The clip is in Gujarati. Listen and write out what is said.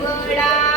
ગુગળા